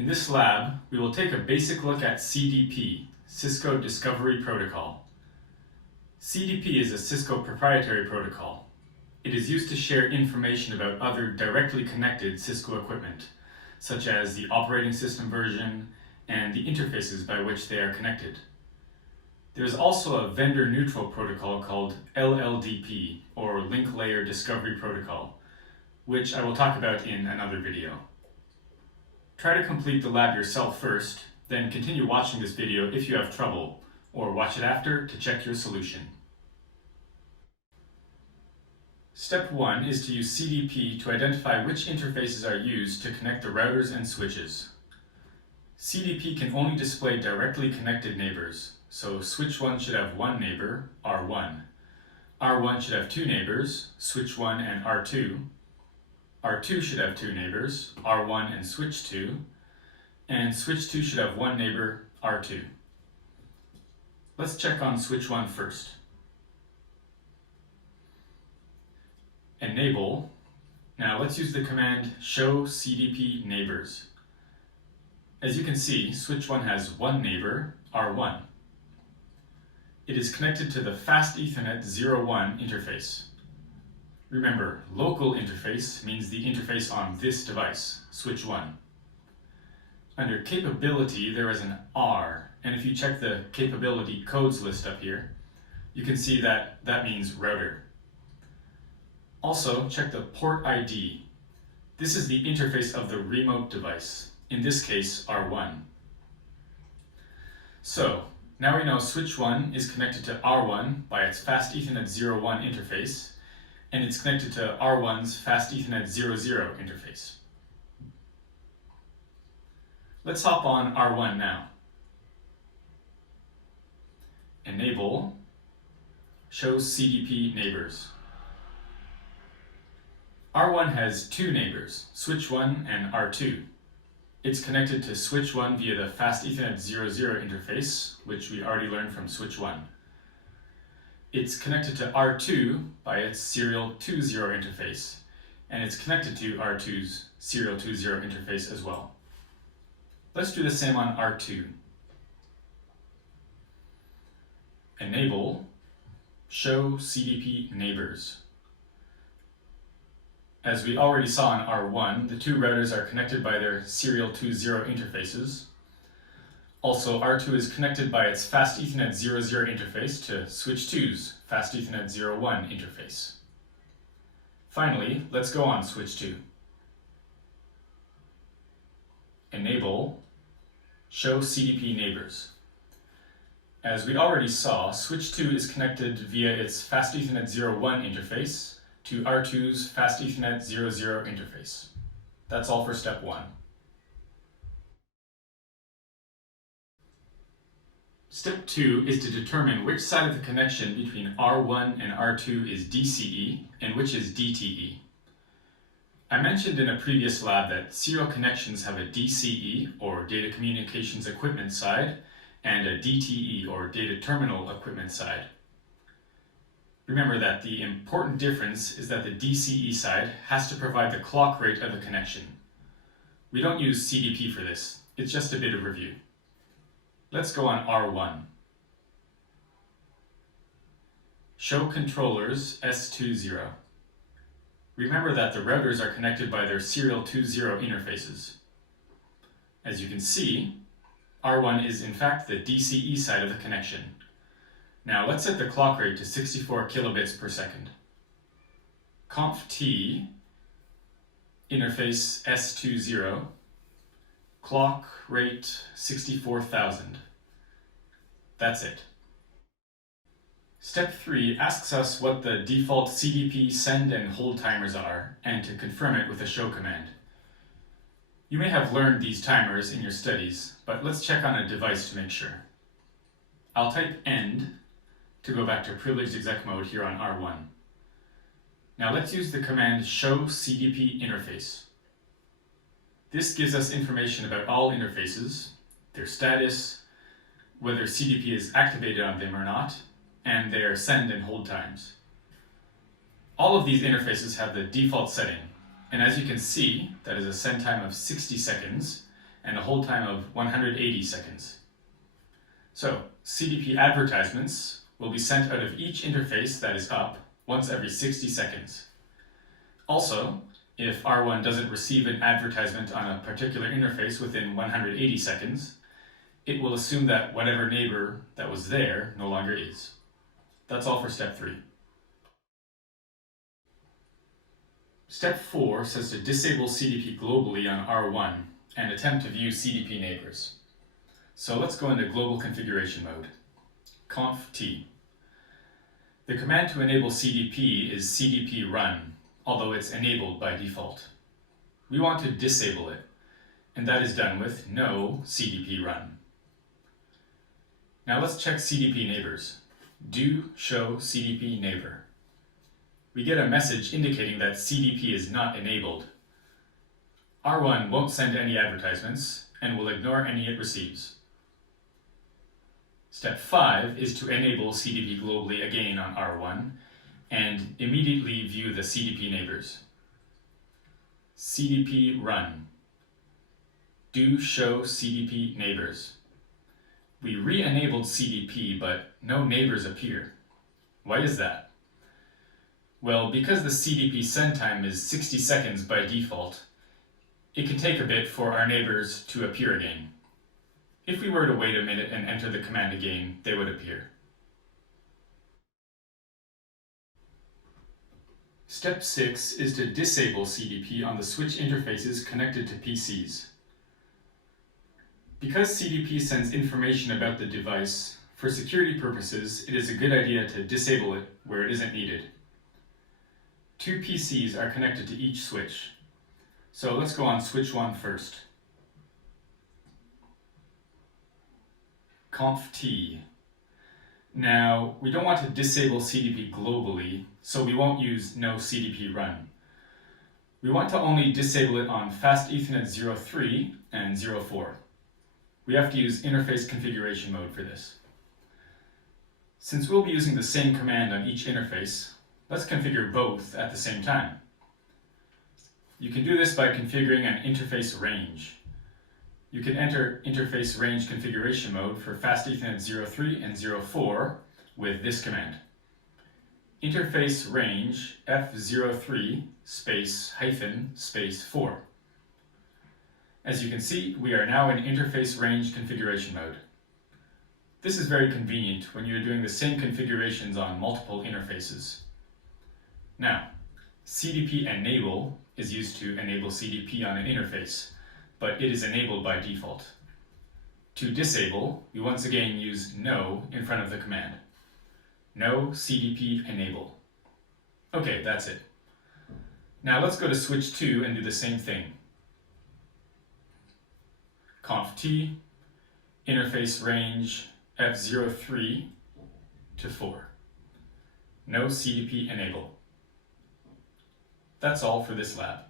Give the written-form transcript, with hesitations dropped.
In this lab, we will take a basic look at CDP, Cisco Discovery Protocol. CDP is a Cisco proprietary protocol. It is used to share information about other directly connected Cisco equipment, such as the operating system version and the interfaces by which they are connected. There is also a vendor-neutral protocol called LLDP, or Link Layer Discovery Protocol, which I will talk about in another video. Try to complete the lab yourself first, then continue watching this video if you have trouble, or watch it after to check your solution. Step 1 is to use CDP to identify which interfaces are used to connect the routers and switches. CDP can only display directly connected neighbors, so switch 1 should have one neighbor, R1. R1 should have two neighbors, switch 1 and R2. R2 should have two neighbors, R1 and switch 2. And switch 2 should have one neighbor, R2. Let's check on switch 1 first. Enable. Now let's use the command show CDP neighbors. As you can see, switch 1 has one neighbor, R1. It is connected to the Fast Ethernet 01 interface. Remember, local interface means the interface on this device, switch 1. Under capability, there is an R, and if you check the capability codes list up here, you can see that that means router. Also, check the port ID. This is the interface of the remote device, in this case, R1. So, now we know switch 1 is connected to R1 by its Fast Ethernet 01 interface, and it's connected to R1's Fast Ethernet 00 interface. Let's hop on R1 now. Enable, show CDP neighbors. R1 has two neighbors, switch 1 and R2. It's connected to switch 1 via the Fast Ethernet 00 interface, which we already learned from switch 1. It's connected to R2 by its serial 20 interface, and it's connected to R2's serial 20 interface as well. Let's do the same on R2. Enable, show CDP neighbors. As we already saw in R1, the two routers are connected by their serial 20 interfaces. Also, R2 is connected by its Fast Ethernet 00 interface to switch 2's Fast Ethernet 01 interface. Finally, let's go on switch 2. Enable, show CDP neighbors. As we already saw, switch 2 is connected via its Fast Ethernet 01 interface to R2's Fast Ethernet 00 interface. That's all for step 1. Step 2 is to determine which side of the connection between R1 and R2 is DCE and which is DTE. I mentioned in a previous lab that serial connections have a DCE, or data communications equipment side, and a DTE, or data terminal equipment side. Remember that the important difference is that the DCE side has to provide the clock rate of the connection. We don't use CDP for this, it's just a bit of review. Let's go on R1. Show controllers S20. Remember that the routers are connected by their serial 20 interfaces. As you can see, R1 is in fact the DCE side of the connection. Now let's set the clock rate to 64 kilobits per second. Conf T, interface S20, clock rate 64,000. That's it. Step 3 asks us what the default CDP send and hold timers are, and to confirm it with a show command. You may have learned these timers in your studies, but let's check on a device to make sure. I'll type end to go back to privileged exec mode here on R1. Now let's use the command show CDP interface. This gives us information about all interfaces, their status, whether CDP is activated on them or not, and their send and hold times. All of these interfaces have the default setting, and as you can see, that is a send time of 60 seconds and a hold time of 180 seconds. So, CDP advertisements will be sent out of each interface that is up once every 60 seconds. Also, if R1 doesn't receive an advertisement on a particular interface within 180 seconds, it will assume that whatever neighbor that was there no longer is. That's all for step 3. Step 4 says to disable CDP globally on R1 and attempt to view CDP neighbors. So let's go into global configuration mode. Conf T. The command to enable CDP is CDP run, although it's enabled by default. We want to disable it, and that is done with no CDP run. Now let's check CDP neighbors. Do show CDP neighbor. We get a message indicating that CDP is not enabled. R1 won't send any advertisements and will ignore any it receives. Step 5 is to enable CDP globally again on R1 and immediately view the CDP neighbors. CDP run. Do show CDP neighbors. We re-enabled CDP, but no neighbors appear. Why is that? Well, because the CDP send time is 60 seconds by default, it can take a bit for our neighbors to appear again. If we were to wait a minute and enter the command again, they would appear. Step 6 is to disable CDP on the switch interfaces connected to PCs. Because CDP sends information about the device, for security purposes, it is a good idea to disable it where it isn't needed. 2 PCs are connected to each switch. So let's go on switch 1 first. Conf T. Now, we don't want to disable CDP globally, so we won't use no CDP run. We want to only disable it on fast Ethernet 03 and 04. We have to use interface configuration mode for this. Since we'll be using the same command on each interface, let's configure both at the same time. You can do this by configuring an interface range. You can enter interface range configuration mode for fast Ethernet 03 and 04 with this command. Interface range F03 space hyphen space 4. As you can see, we are now in interface range configuration mode. This is very convenient when you're doing the same configurations on multiple interfaces. Now, CDP enable is used to enable CDP on an interface, but it is enabled by default. To disable, we once again use no in front of the command. No CDP enable. Okay, that's it. Now let's go to switch 2 and do the same thing. Conf T, interface range F03 to 4. No CDP enable. That's all for this lab.